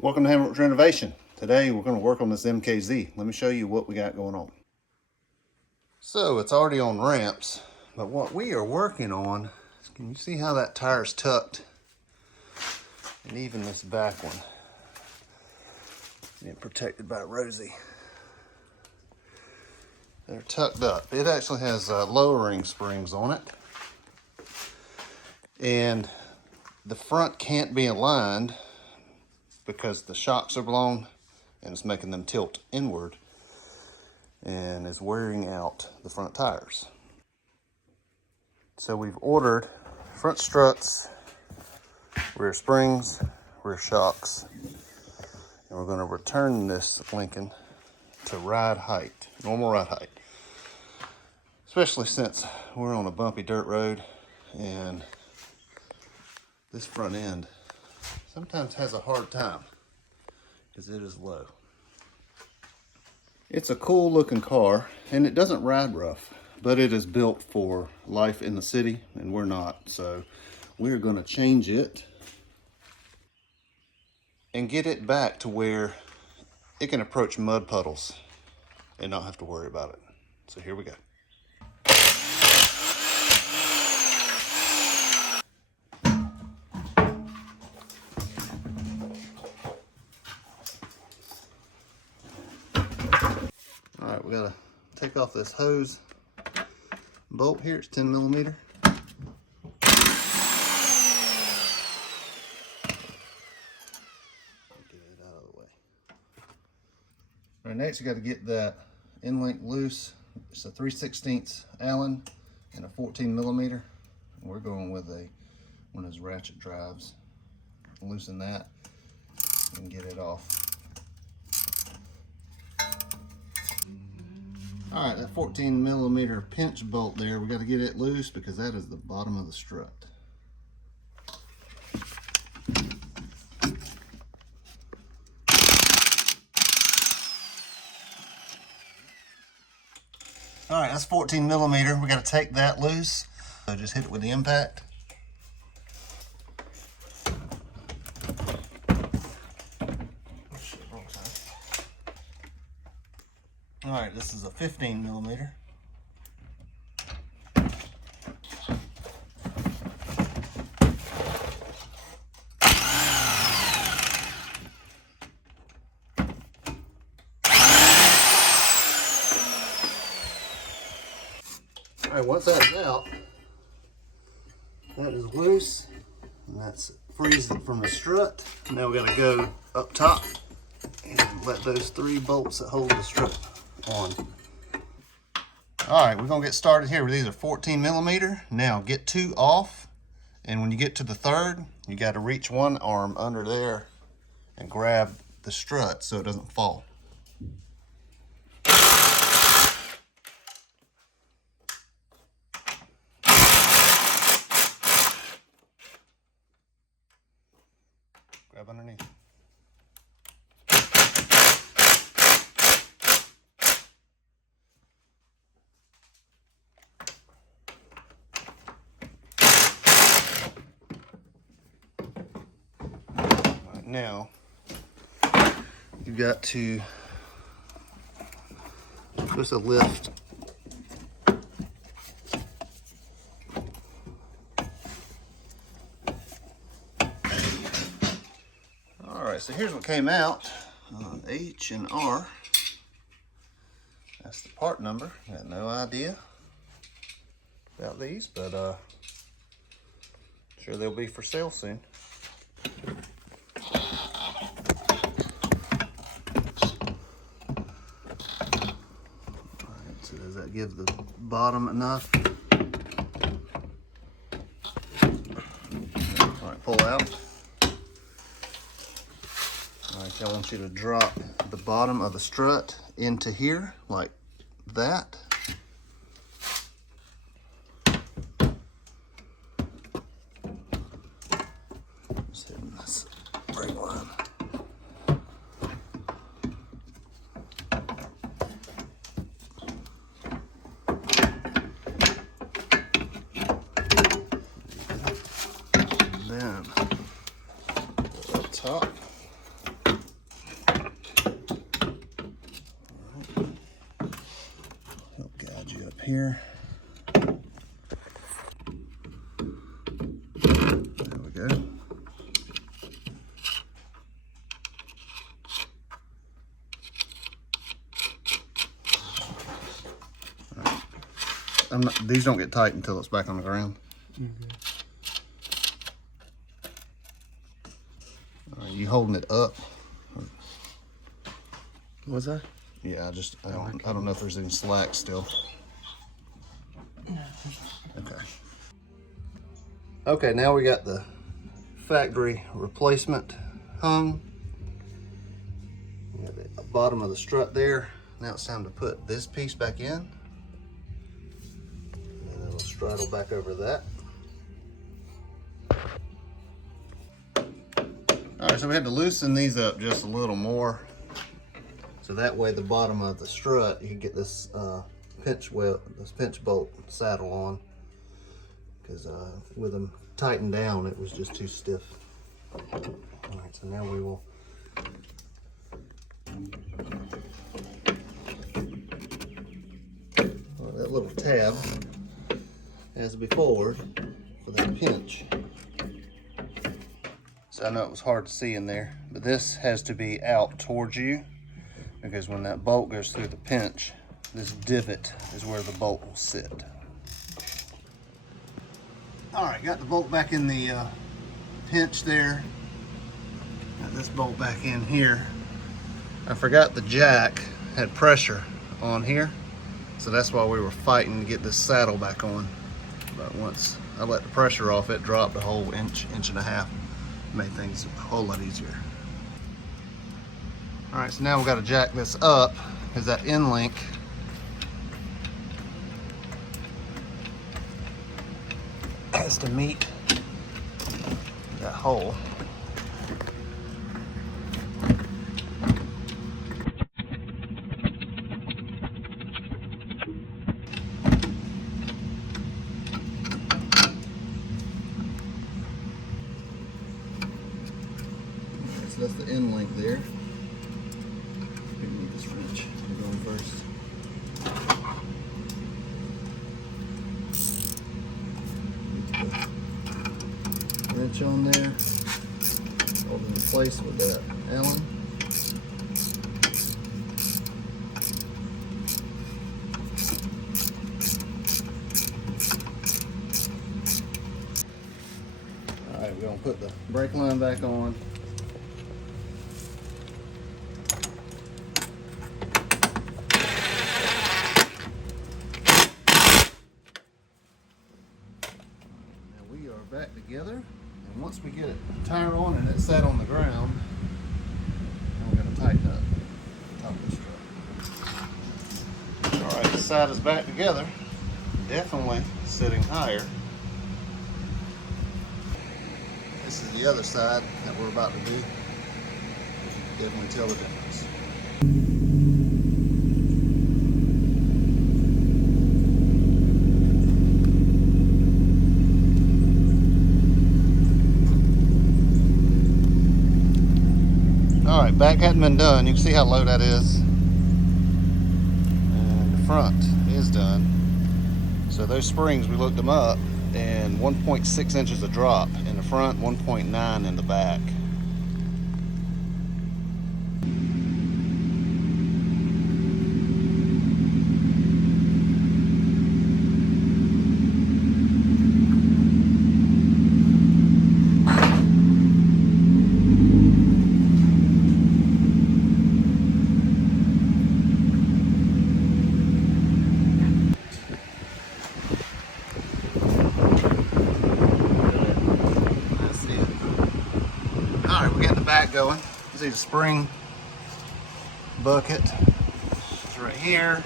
Welcome to Hammerworks Renovation. Today we're going to work on this MKZ. Let me show you what we got going on. So it's already on ramps, but what we are working on, can you see how that tire's tucked? And even this back one, being protected by Rosie. They're tucked up. It actually has lowering springs on it. And the front can't be aligned because the shocks are blown and it's making them tilt inward and is wearing out the front tires. So we've ordered front struts, rear springs, rear shocks, and we're going to return this Lincoln to ride height, normal ride height. Especially since we're on a bumpy dirt road and this front end sometimes has a hard time because it is low. It's a cool looking car and it doesn't ride rough, but it is built for life in the city and we're not. So we're going to change it and get it back to where it can approach mud puddles and not have to worry about it. So here we go. All right, we gotta take off this hose bolt here. It's 10 millimeter. Get it out of the way. All right, next you got to get that end link loose. It's a 3/16 Allen and a 14 millimeter. And we're going with one of those ratchet drives. Loosen that and get it off. All right, that 14 millimeter pinch bolt there, we got to get it loose because that is the bottom of the strut. All right, that's 14 millimeter. We got to take that loose. So just hit it with the impact. All right, this is a 15 millimeter. All right, once that's out, that is loose, and that's frees it from the strut. Now we gotta go up top and let those 3 bolts that hold the strut on. All right, we're gonna get started here. These are 14 millimeter. Now get 2 off, and when you get to the 3rd, you gotta reach one arm under there and grab the strut so it doesn't fall. Grab underneath. Right, now, you've got to just a lift. Alright, so here's what came out on H and R. That's the part number. Got no idea about these, but sure they'll be for sale soon. Alright, so does that give the bottom enough? Alright, pull out. Alright, I want you to drop the bottom of the strut into here, like that. Just hitting this brake line. And then up top. here. There we go. These don't get tight until it's back on the ground. You holding it up? Was that? Yeah, I don't know if there's any slack still. Okay. Okay, now we got the factory replacement hung. We got the bottom of the strut there. Now it's time to put this piece back in. And then it'll straddle back over that. All right, so we had to loosen these up just a little more. So that way the bottom of the strut, you can get this pinch bolt saddle on. Because with them tightened down, it was just too stiff. All right, so now we will that little tab has to be forward for that pinch. So I know it was hard to see in there, but this has to be out towards you because when that bolt goes through the pinch, this divot is where the bolt will sit. All right, got the bolt back in the pinch there. Got this bolt back in here. I forgot the jack had pressure on here, so that's why we were fighting to get this saddle back on. But once I let the pressure off, it dropped a whole inch and a half. Made things a whole lot easier. All right, so now we've got to jack this up because that end link has to meet that hole. So that's the end link there. We need this wrench going first. Wrench on there, hold it in place with that Allen. All right, we're gonna put the brake line back on. Back together, and once we get it tire on and it's set on the ground, then we're going to tighten up the top of the strut. All right, this side is back together, definitely sitting higher. This is the other side that we're about to do. Definitely tell the difference. Alright, back hadn't been done. You can see how low that is. And the front is done. So those springs, we looked them up, and 1.6 inches of drop in the front, 1.9 in the back. Back going. You see the spring bucket. It's right here.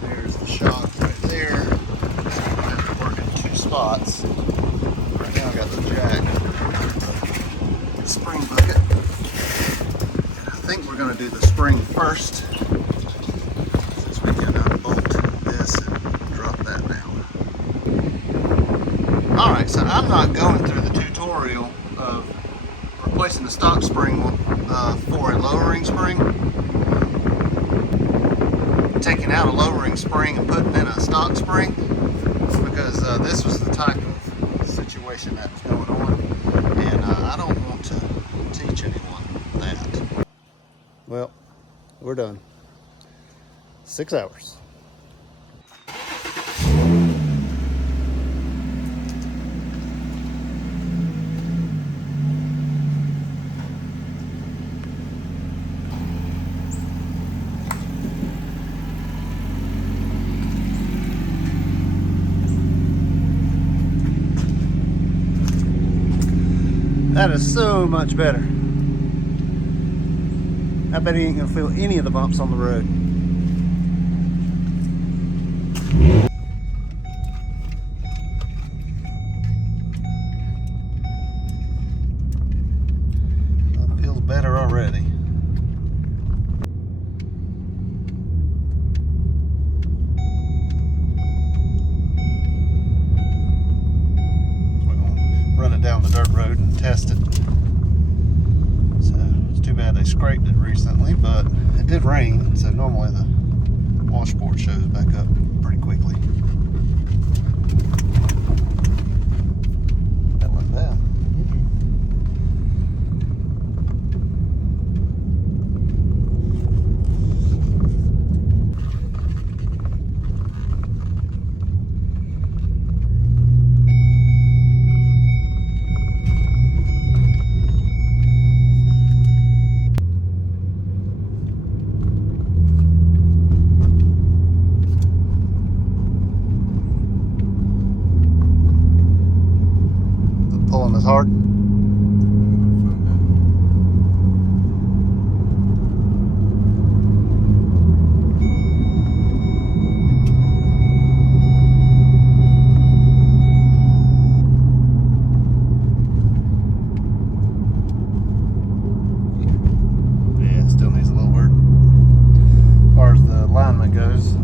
There's the shock right there. So I have to work in two spots. Right now I got the jack, the spring bucket. I think we're going to do the spring first, since we can bolt this and drop that down. All right, so I'm not going through the tutorial of replacing the stock spring for a lowering spring. taking out a lowering spring and putting in a stock spring, because this was the type of situation that was going on, and I don't want to teach anyone that. Well, we're done. 6 hours. That is so much better. I bet he ain't gonna feel any of the bumps on the road. That feels better already. We're gonna run it down the dirt road and test it. So it's too bad they scraped it recently, but it did rain, so normally the washboard shows back up pretty quickly. That wasn't bad. Pulling as hard. Yeah, still needs a little work. As far as the alignment goes.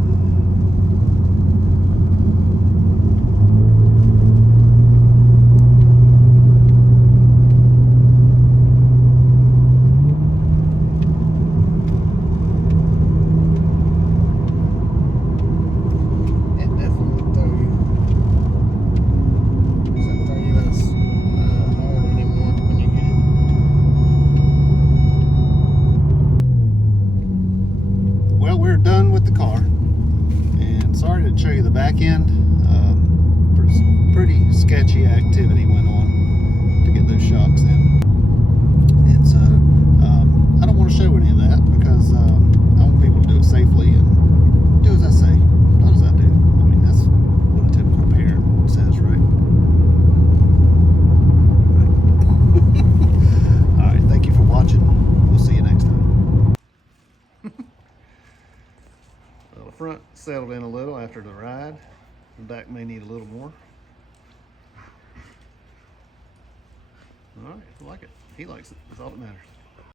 Well, we're done with the car, and sorry to show you the back end. Pretty sketchy activity went on to get those shocks in, and so I don't want to show any of that because I want people to do it safely and do as I say, not as I do. I mean, that's what a typical parent says, right? All right, thank you for watching. We'll see you next time. Well, the front settled in a little after the ride. The back may need a little more. All right, I like it. He likes it. That's all that matters.